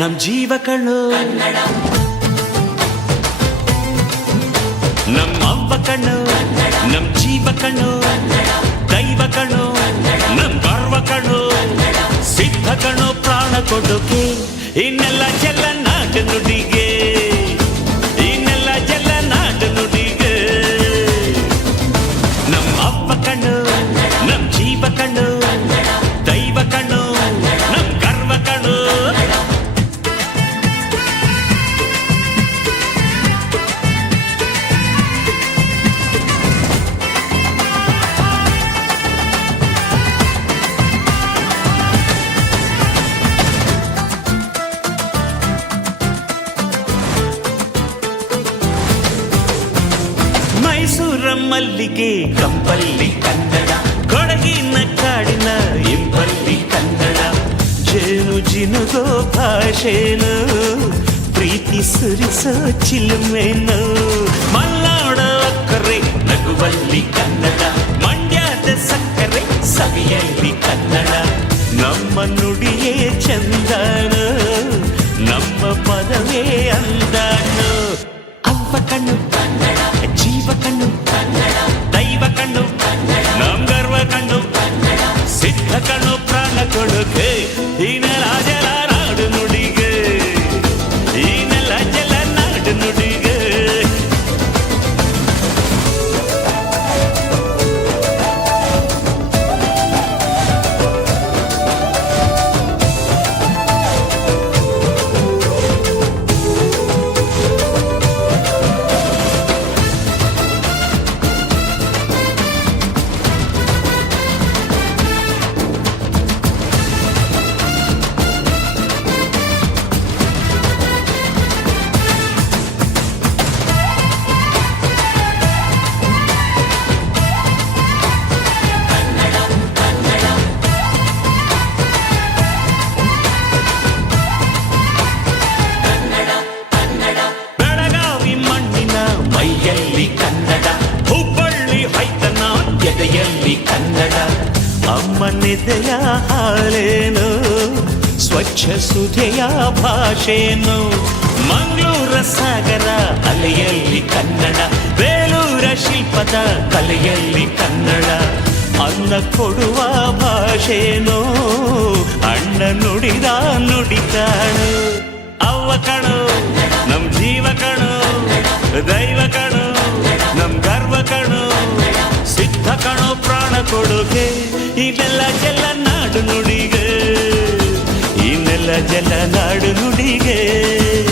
ನಮ್ ಜೀವ ಕಣ್ಣು ನಮ್ಮ ಅವ್ವ ಕಣ್ಣು ನಮ್ ಜೀವ ಕಣ್ಣು ದೈವ ಕಣ್ಣು ನಮ್ ಗರ್ವ ಕಣ್ಣು ಸಿದ್ಧ ಕಣ್ಣು ಪ್ರಾಣ ಕೊಡೋಕೆ ಇನ್ನೆಲ್ಲ ಚೆಲ್ಲ ನಾಡು ನುಡಿಗೆ ಇನ್ನೆಲ್ಲ ಚೆಲ್ಲ ನಾಡು ನುಡಿಗೆ ನಮ್ ಅವ್ವ ಕಣ್ಣು ನಮ್ ಜೀವ ಕಣ್ಣು ದೈವ ಕಣ್ಣು ನಮ್ ಗರ್ವ ಕಣ್ಣು ಮೈಸೂರ ಮಲ್ಲಿಗೆ ಕಂಪಲ್ಲಿ ಕನ್ನಡ ಕೊಡಗಿನ ಕಾಡಿನ ಇಂಪಲ್ಲಿ ಕನ್ನಡ ಜೇನು ಜಿನುಗೋ ಭಾಷೆನು ಪ್ರೀತಿ ಸುರಿಸೋ ಚಿಲುಮೆನು ಮಲ್ನಾಡೋ ಅಕ್ಕರೆ ನಗುವಲ್ಲಿ ಕನ್ನಡ ಮಂಡ್ಯದ ಸಕ್ಕರೆ ಸವಿಯಲ್ಲಿ ಕನ್ನಡ ನಮ್ಮ ನುಡಿಯೇ ಚಂದನು ನಮ್ಮ ಪದವೇ ಅಂದಾನು ಅವ್ವ ಕಣ್ಣು ಜೀವ ಕಣ್ಣು ದೈವ ಕಣ್ಣು ನಮ್ ಗರ್ವ ಕಣ್ಣು ಸಿದ್ಧ ಕಣ್ಣು ಪ್ರಾಣ ಕೊಡುಗೆ ಈ ನೆಲ ಜಲ ನಾಡು ನುಡಿಗೆ ಈ ನೆಲ ಜಲ ನಾಡು ನುಡಿಗೆ ಕನ್ನಡ ಹುಬ್ಬಳ್ಳಿ ಹೈತನ ಎದೆಯಲ್ಲಿ ಕನ್ನಡ ಅಮ್ಮನೆದೆಯ ಹಾಲೇನು ಸ್ವಚ್ಛ ಸುಧೆಯ ಭಾಷೆನು ಮಂಗಳೂರ ಸಾಗರ ಅಲೆಯಲ್ಲಿ ಕನ್ನಡ ಬೇಲೂರ ಶಿಲ್ಪದ ಕಲೆಯಲ್ಲಿ ಕನ್ನಡ ಅನ್ನ ಕೊಡುವ ಭಾಷೆನು ಅಣ್ಣ ನುಡಿದ ನುಡಿತಾಳು ಅವ್ವ ಕಣು ನಮ್ ಜೀವ ಕಣು ದೈವ ಕಣು ನಮ್ ಗರ್ವ ಕಣು ಸಿದ್ಧ ಕಣು ಪ್ರಾಣ ಕೊಡುಗೆ ಇದೆಲ್ಲ ಚೆಲ್ಲ